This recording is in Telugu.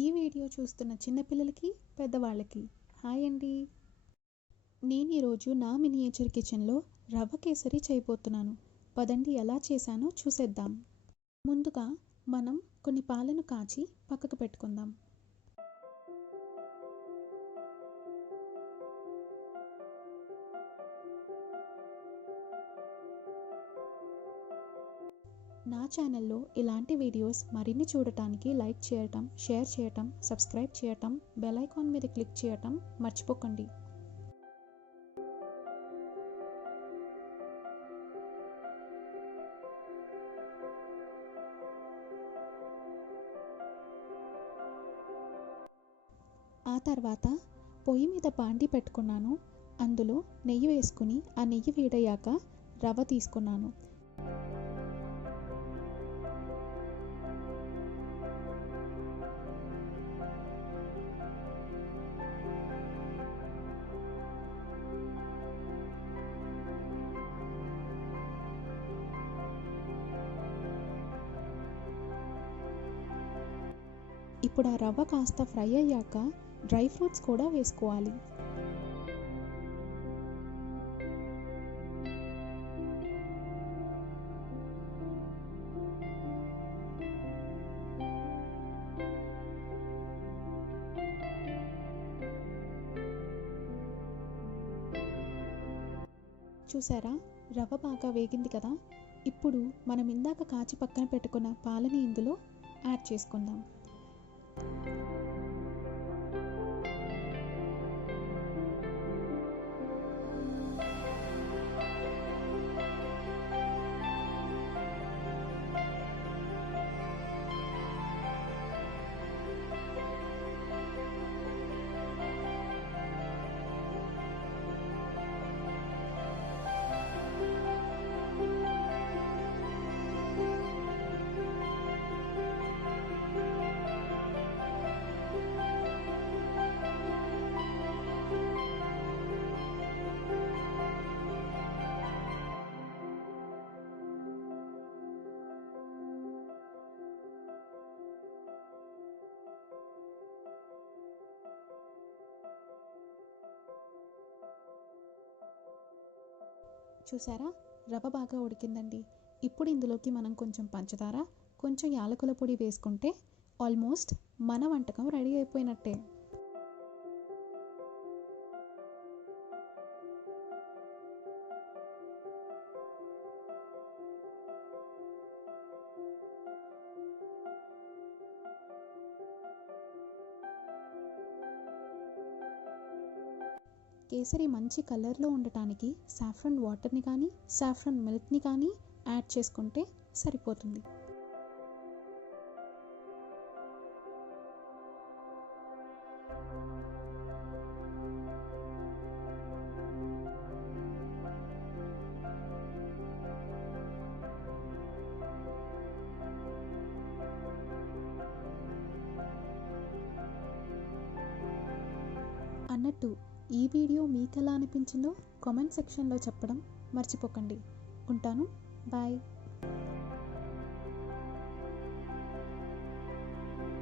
ఈ వీడియో చూస్తున్న చిన్నపిల్లలకి పెద్దవాళ్ళకి హాయ్ అండి. నేను ఈరోజు నా మినియేచర్ కిచెన్లో రవ్వ కేసరి చేయబోతున్నాను. పదండి ఎలా చేశానో చూసేద్దాం. ముందుగా మనం కొన్ని పాలను కాచి పక్కకు పెట్టుకుందాం. నా ఛానల్లో ఇలాంటి వీడియోస్ మరిన్ని చూడటానికి లైక్ చేయటం, షేర్ చేయటం, సబ్స్క్రైబ్ చేయటం, బెల్ ఐకాన్ మీద క్లిక్ చేయటం మర్చిపోకండి. ఆ తర్వాత పొయ్యి మీద బాండి పెట్టుకున్నాను. అందులో నెయ్యి వేసుకుని ఆ నెయ్యి వేడయ్యాక రవ్వ తీసుకున్నాను. ఇప్పుడు ఆ రవ్వ కాస్త ఫ్రై అయ్యాక డ్రై ఫ్రూట్స్ కూడా వేసుకోవాలి. చూసారా, రవ్వ బాగా వేగింది కదా. ఇప్పుడు మనం ఇందాక కాచి పక్కన పెట్టుకున్న పాలని ఇందులో యాడ్ చేసుకుందాం. చూసారా, రవ్వ బాగా ఉడికిందండి. ఇప్పుడు ఇందులోకి మనం కొంచెం పంచదార, కొంచెం యాలకుల పొడి వేసుకుంటే ఆల్మోస్ట్ మన వంటకం రెడీ అయిపోయినట్టే. కేసరి మంచి కలర్లో ఉండటానికి సాఫ్రన్ వాటర్ని కానీ సాఫ్రన్ మిల్క్ని కానీ యాడ్ చేసుకుంటే సరిపోతుంది. అన్నట్టు ఈ వీడియో మీకు ఎలా అనిపించిందో కామెంట్ సెక్షన్లో చెప్పడం మర్చిపోకండి. ఉంటాను, బాయ్.